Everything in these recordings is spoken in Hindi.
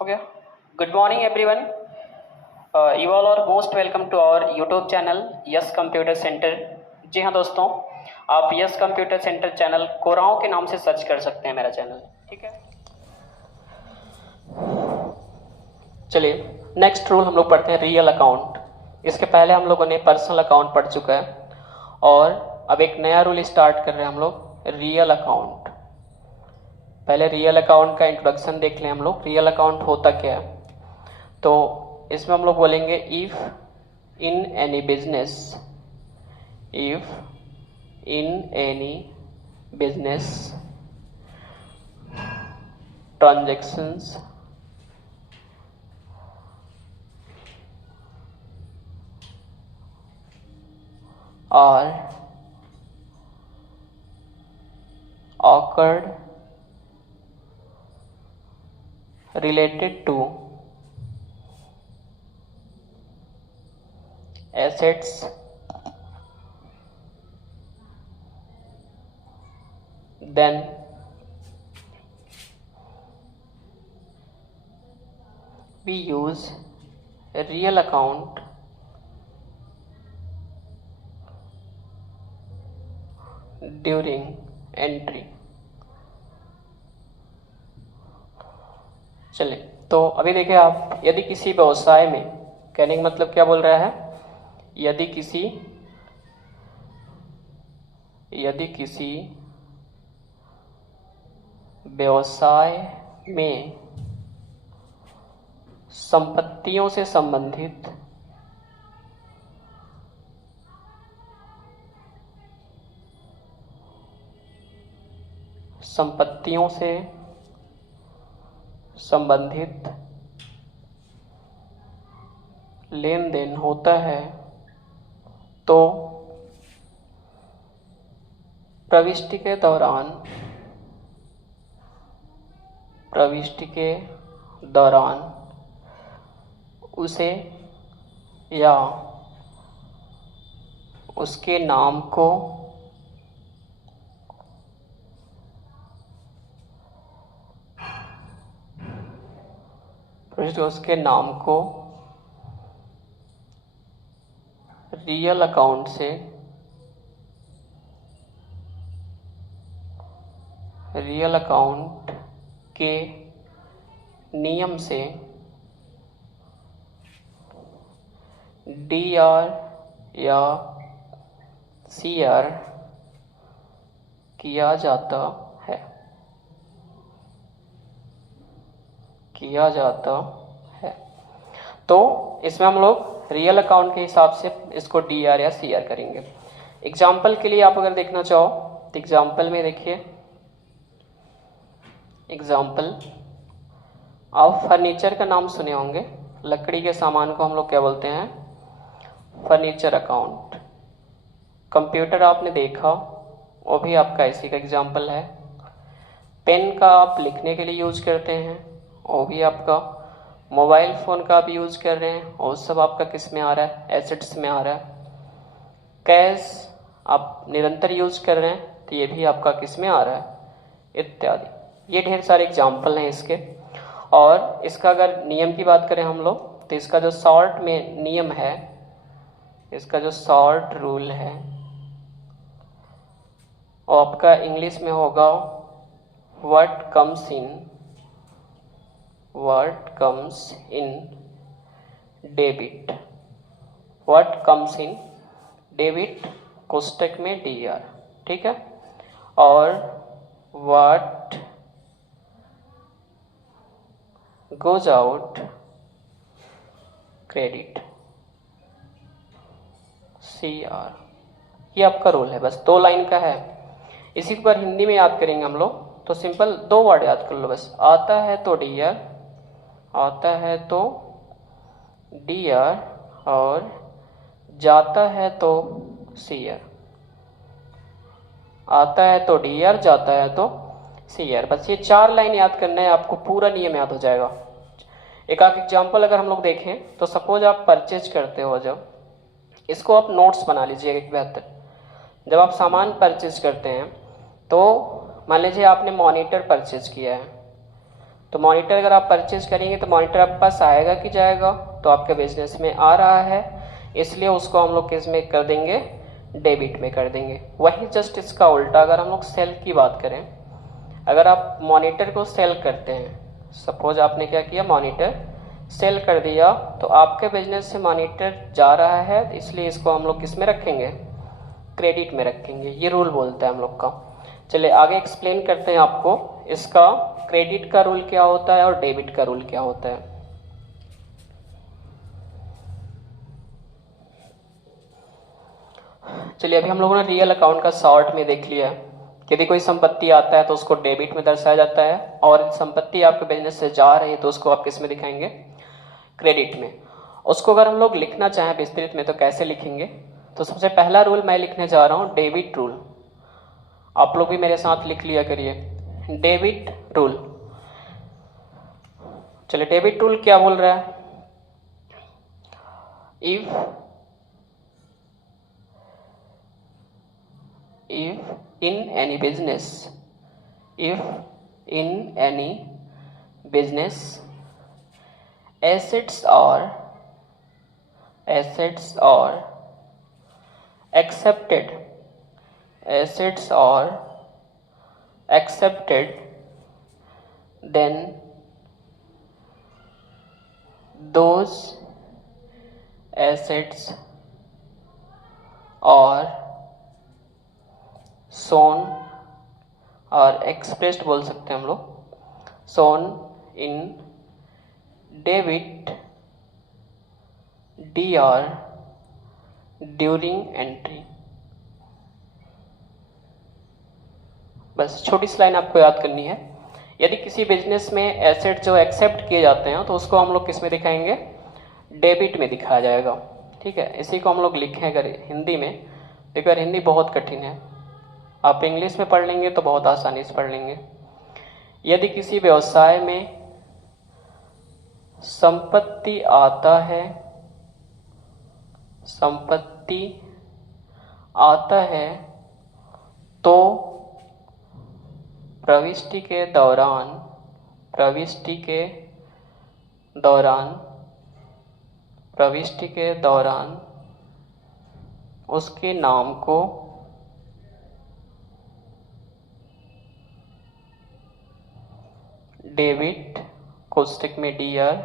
हो गया। Good morning everyone, you all are most welcome to our YouTube channel Yes Computer Centre. जी हाँ दोस्तों, आप यस कंप्यूटर सेंटर चैनल कोराओं के नाम से सर्च कर सकते हैं मेरा चैनल, ठीक है। चलिए नेक्स्ट रूल हम लोग पढ़ते हैं रियल अकाउंट। इसके पहले हम लोगों ने पर्सनल अकाउंट पढ़ चुका है और अब एक नया रूल स्टार्ट कर रहे हैं हम लोग, रियल अकाउंट। पहले रियल अकाउंट का इंट्रोडक्शन देख लें हम लोग, रियल अकाउंट होता क्या है। तो इसमें हम लोग बोलेंगे if in any business, if in any business transactions are occurred related to assets then we use a real account during entry. चलिए तो अभी देखिए आप, यदि किसी व्यवसाय में, कहने का मतलब क्या बोल रहा है, यदि किसी व्यवसाय में संपत्तियों से संबंधित लेन देन होता है तो प्रविष्टि के दौरान उसे या उसके नाम को रियल अकाउंट के नियम से DR या CR किया जाता है। तो इसमें हम लोग रियल अकाउंट के हिसाब से इसको DR या CR करेंगे। एग्जाम्पल के लिए आप अगर देखना चाहो तो एग्जाम्पल में देखिए, एग्जाम्पल आप फर्नीचर का नाम सुने होंगे, लकड़ी के सामान को हम लोग क्या बोलते हैं, फर्नीचर अकाउंट। कंप्यूटर आपने देखा, वो भी आपका इसी का एग्जाम्पल है। पेन का आप लिखने के लिए यूज करते हैं, वो भी आपका। मोबाइल फ़ोन का आप यूज कर रहे हैं, वो सब आपका किस में आ रहा है, एसेट्स में आ रहा है। कैश आप निरंतर यूज कर रहे हैं तो ये भी आपका किस में आ रहा है, इत्यादि। ये ढेर सारे एग्जाम्पल हैं इसके। और इसका अगर नियम की बात करें हम लोग, तो इसका जो शॉर्ट में नियम है, इसका जो शॉर्ट रूल है वो आपका इंग्लिश में होगा व्हाट कम्स इन डेबिट, कोष्टक में DR, ठीक है। और what goes out credit, CR। ये आपका रूल है, बस 2 लाइन का है। इसी पर हिंदी में याद करेंगे हम लोग, तो सिंपल 2 वर्ड याद कर लो बस। आता है तो DR और जाता है तो CR। आता है तो DR, जाता है तो CR। बस ये 4 लाइन याद करना है आपको, पूरा नियम याद हो जाएगा। एक आध एग्जाम्पल अगर हम लोग देखें तो सपोज आप परचेज करते हो, जब इसको आप नोट्स बना लीजिए एक बेहतर। जब आप सामान परचेज करते हैं तो मान लीजिए आपने मॉनिटर परचेज किया है, तो मॉनिटर अगर आप परचेज करेंगे तो मॉनिटर आपके पास आएगा कि जाएगा, तो आपके बिजनेस में आ रहा है, इसलिए उसको हम लोग किस में कर देंगे, डेबिट में कर देंगे। वही जस्ट इसका उल्टा अगर हम लोग सेल की बात करें, अगर आप मॉनिटर को सेल करते हैं, सपोज आपने क्या किया, मॉनिटर सेल कर दिया, तो आपके बिजनेस से मॉनिटर जा रहा है, इसलिए इसको हम लोग किस में रखेंगे, क्रेडिट में रखेंगे। ये रूल बोलता है हम लोग का। चलिए आगे एक्सप्लेन करते हैं आपको इसका क्रेडिट का रूल क्या होता है और डेबिट का रूल क्या होता है। चलिए अभी हम लोगों ने रियल अकाउंट का शॉर्ट में देख लिया। यदि कोई संपत्ति आता है तो उसको डेबिट में दर्शाया जाता है, और संपत्ति आपके बिजनेस से जा रही है तो उसको आप किस में दिखाएंगे, क्रेडिट में। उसको अगर हम लोग लिखना चाहें विस्तृत में तो कैसे लिखेंगे, तो सबसे पहला रूल मैं लिखने जा रहा हूं डेबिट रूल। आप लोग भी मेरे साथ लिख लिया करिए, डेबिट रूल। चलिए डेबिट रूल क्या बोल रहा है, if in any business, if in any business assets are accepted, then those assets are shown और एक्सप्रेस्ड बोल सकते हैं हम लोग, shown in debit DR during entry। बस छोटी सी लाइन आपको याद करनी है। यदि किसी बिजनेस में एसेट जो एक्सेप्ट किए जाते हैं तो उसको हम लोग किस में दिखाएंगे, डेबिट में दिखाया जाएगा। ठीक है, इसी को हम लोग लिखें अगर हिंदी में, देखो यार हिंदी बहुत कठिन है, आप इंग्लिश में पढ़ लेंगे तो बहुत आसानी से पढ़ लेंगे। यदि किसी व्यवसाय में संपत्ति आता है तो प्रविष्टि के दौरान उसके नाम को डेबिट कोष्ठक में DR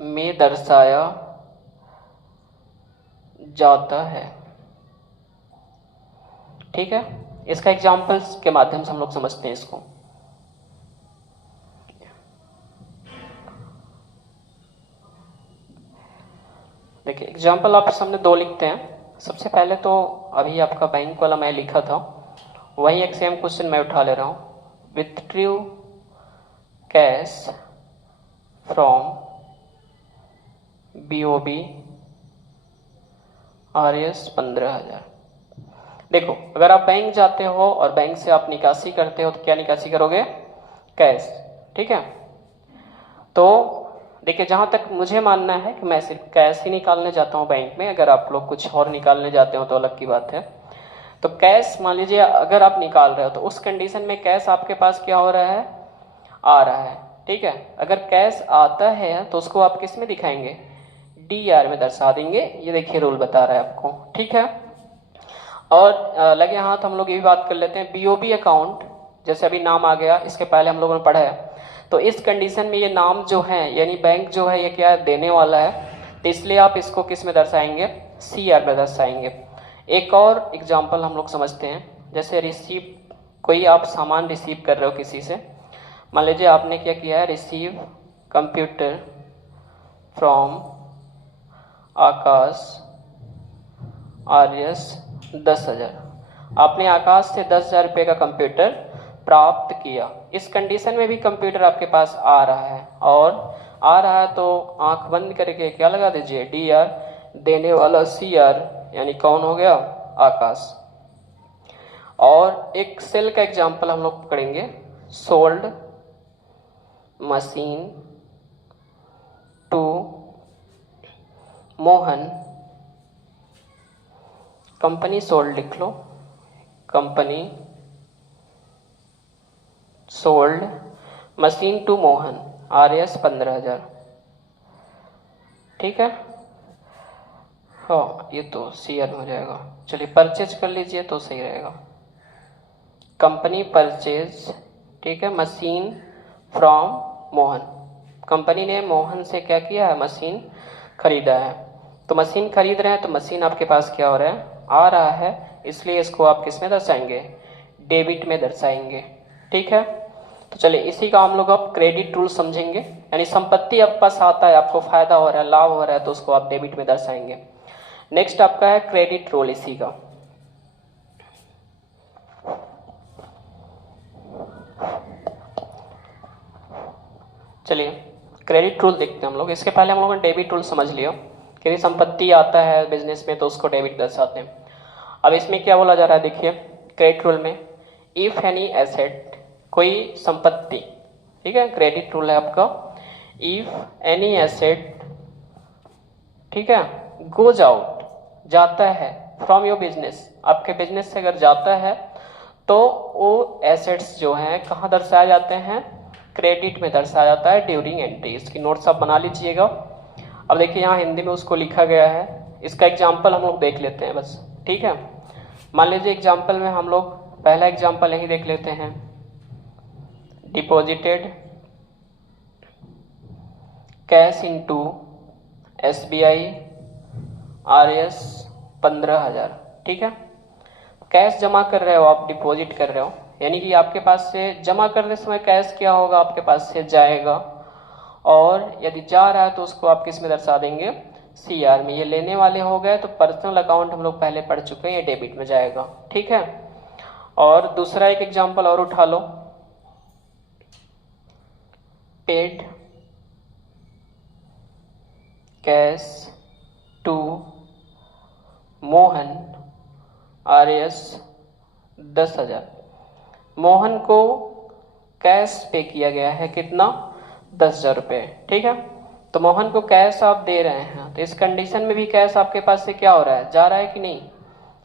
में दर्शाया जाता है। ठीक है, इसका एग्जाम्पल्स के माध्यम से हम लोग समझते हैं इसको। देखिए एग्जाम्पल आप सामने दो लिखते हैं। सबसे पहले तो अभी आपका बैंक वाला मैं लिखा था, वही एक सेम क्वेश्चन मैं उठा ले रहा हूं। Withdrew cash from BOB RS 15,000। देखो अगर आप बैंक जाते हो और बैंक से आप निकासी करते हो तो क्या निकासी करोगे, कैश। ठीक है, तो देखिए जहां तक मुझे मानना है कि मैं सिर्फ कैश ही निकालने जाता हूं बैंक में, अगर आप लोग कुछ और निकालने जाते हो तो अलग की बात है। तो कैश मान लीजिए अगर आप निकाल रहे हो तो उस कंडीशन में कैश आपके पास क्या हो रहा है, आ रहा है। ठीक है, अगर कैश आता है तो उसको आप किस में दिखाएंगे, DR में दर्शा देंगे। ये देखिए रूल बता रहा है आपको। ठीक है, और लगे हाथ हम लोग ये भी बात कर लेते हैं, BOB अकाउंट जैसे अभी नाम आ गया, इसके पहले हम लोगों ने पढ़ा है, तो इस कंडीशन में ये नाम जो है यानी बैंक जो है ये क्या है, देने वाला है, तो इसलिए आप इसको किस में दर्शाएंगे, CR में दर्शाएंगे। एक और एग्जाम्पल हम लोग समझते हैं, जैसे रिसीव, कोई आप सामान रिसीव कर रहे हो किसी से, मान लीजिए आपने क्या किया है, receive computer from Akash RS 10,000। आपने आकाश से 10,000 रुपये का कंप्यूटर प्राप्त किया। इस कंडीशन में भी कंप्यूटर आपके पास आ रहा है, और आ रहा है तो आंख बंद करके क्या लगा दीजिए, DR, देने वाला CR, यानी कौन हो गया, आकाश। और एक सेल का एग्जांपल हम लोग पकड़ेंगे, sold machine to Mohan, company sold लिख लो, company sold machine to Mohan RS 15,000। ठीक है, हाँ ये तो CR में हो जाएगा। चलिए परचेज कर लीजिए तो सही रहेगा। कंपनी परचेज, ठीक है, मशीन फ्रॉम मोहन। कंपनी ने मोहन से क्या किया है, मशीन खरीदा है। तो मशीन खरीद रहे हैं तो मशीन आपके पास क्या हो रहा है, आ रहा है, इसलिए इसको आप किस में दर्शाएंगे, डेबिट में दर्शाएंगे। ठीक है, तो चलिए इसी का हम लोग अब क्रेडिट रूल समझेंगे। यानी संपत्ति आपके पास आता है, आपको फायदा हो रहा है, लाभ हो रहा है, तो उसको आप डेबिट में दर्शाएंगे। नेक्स्ट आपका है क्रेडिट रूल इसी का। चलिए क्रेडिट रूल देखते हैं हम लोग। इसके पहले हम लोगों ने डेबिट रूल समझ लिया कि संपत्ति आता है बिजनेस में तो उसको डेबिट दर्शाते हैं। अब इसमें क्या बोला जा रहा है, देखिए क्रेडिट रूल में, इफ एनी एसेट, कोई संपत्ति, ठीक है, क्रेडिट रूल है आपका, इफ एनी एसेट, ठीक है, गोज आउट, जाता है, फ्रॉम योर बिजनेस, आपके बिजनेस से अगर जाता है तो वो एसेट्स जो हैं कहाँ दर्शाए जाते हैं, क्रेडिट में दर्शाया जाता है ड्यूरिंग एंट्री। इसकी नोट्स आप बना लीजिएगा। अब देखिए यहाँ हिंदी में उसको लिखा गया है, इसका एग्जाम्पल हम लोग देख लेते हैं बस। ठीक है, मान लीजिए एग्जाम्पल में हम लोग पहला एग्जाम्पल यही देख लेते हैं, deposited cash into SBI RS 15,000। ठीक है, कैश जमा कर रहे हो आप, डिपॉजिट कर रहे हो, यानी कि आपके पास से जमा करने समय कैश क्या होगा, आपके पास से जाएगा, और यदि जा रहा है तो उसको आप किस में दर्शा देंगे, CR में। ये लेने वाले हो गए, तो पर्सनल अकाउंट हम लोग पहले पढ़ चुके हैं, ये डेबिट में जाएगा। ठीक है, और दूसरा एक एग्जांपल और उठा लो, paid cash to Mohan RS 10,000। Mohan को कैश पे किया गया है, कितना, 10,000 रुपये। ठीक है, तो मोहन को कैश आप दे रहे हैं, तो इस कंडीशन में भी कैश आपके पास से क्या हो रहा है, जा रहा है कि नहीं,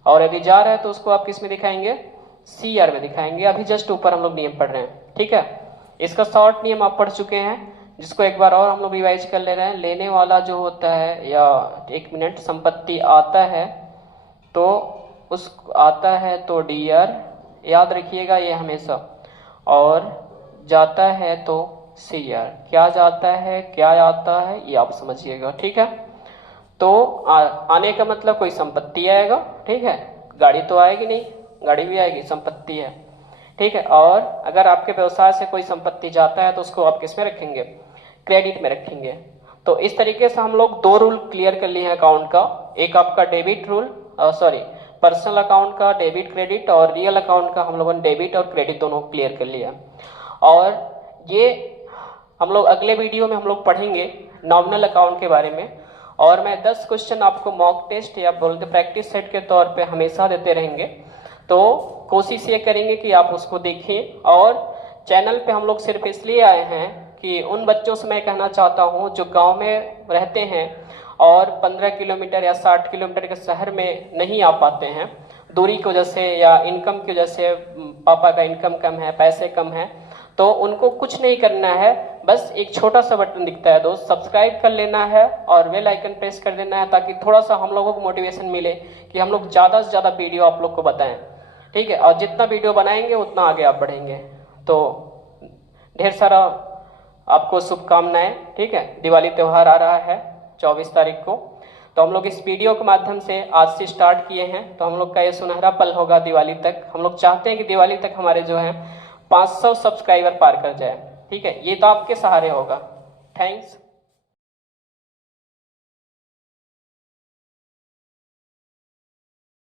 और यदि जा रहा है तो उसको आप किस में दिखाएंगे, CR में दिखाएंगे। अभी जस्ट ऊपर हम लोग नियम पढ़ रहे हैं। ठीक है, इसका शॉर्ट नियम आप पढ़ चुके हैं, जिसको एक बार और हम लोग रिवाइज कर ले रहे हैं। लेने वाला जो होता है, या एक मिनट, संपत्ति आता है तो उस आता है तो DR, याद रखिएगा ये हमेशा, और जाता है तो CR। क्या जाता है क्या आता है ये आप समझिएगा। ठीक है, तो आने का मतलब कोई संपत्ति आएगा। ठीक है, गाड़ी तो आएगी नहीं, गाड़ी भी आएगी, संपत्ति है। ठीक है, और अगर आपके व्यवसाय से कोई संपत्ति जाता है तो उसको आप किस में रखेंगे, क्रेडिट में रखेंगे। तो इस तरीके से हम लोग दो रूल क्लियर कर लिए हैं अकाउंट का, एक आपका डेबिट रूल, पर्सनल अकाउंट का डेबिट क्रेडिट, और रियल अकाउंट का हम लोगों ने डेबिट और क्रेडिट दोनों क्लियर कर लिया। और ये हम लोग अगले वीडियो में हम लोग पढ़ेंगे नॉमिनल अकाउंट के बारे में, और मैं 10 क्वेश्चन आपको मॉक टेस्ट या बोलते प्रैक्टिस सेट के तौर पे हमेशा देते रहेंगे। तो कोशिश ये करेंगे कि आप उसको देखें। और चैनल पे हम लोग सिर्फ इसलिए आए हैं कि उन बच्चों से मैं कहना चाहता हूँ जो गांव में रहते हैं और 15 किलोमीटर या 60 किलोमीटर के शहर में नहीं आ पाते हैं, दूरी की वजह से या इनकम की वजह से, पापा का इनकम कम है, पैसे कम है, तो उनको कुछ नहीं करना है, बस एक छोटा सा बटन दिखता है दोस्त, सब्सक्राइब कर लेना है और बेल आइकन प्रेस कर देना है, ताकि थोड़ा सा हम लोगों को मोटिवेशन मिले कि हम लोग ज़्यादा से ज़्यादा वीडियो आप लोग को बताएं। ठीक है, और जितना वीडियो बनाएंगे उतना आगे आप बढ़ेंगे। तो ढेर सारा आपको शुभकामनाएं। ठीक है, दिवाली त्यौहार आ रहा है 24 तारीख को, तो हम लोग इस वीडियो के माध्यम से आज से स्टार्ट किए हैं, तो हम लोग का ये सुनहरा पल होगा दिवाली तक। हम लोग चाहते हैं कि दिवाली तक हमारे जो है 500 सब्सक्राइबर पार कर जाए। ठीक है, ये तो आपके सहारे होगा। थैंक्स।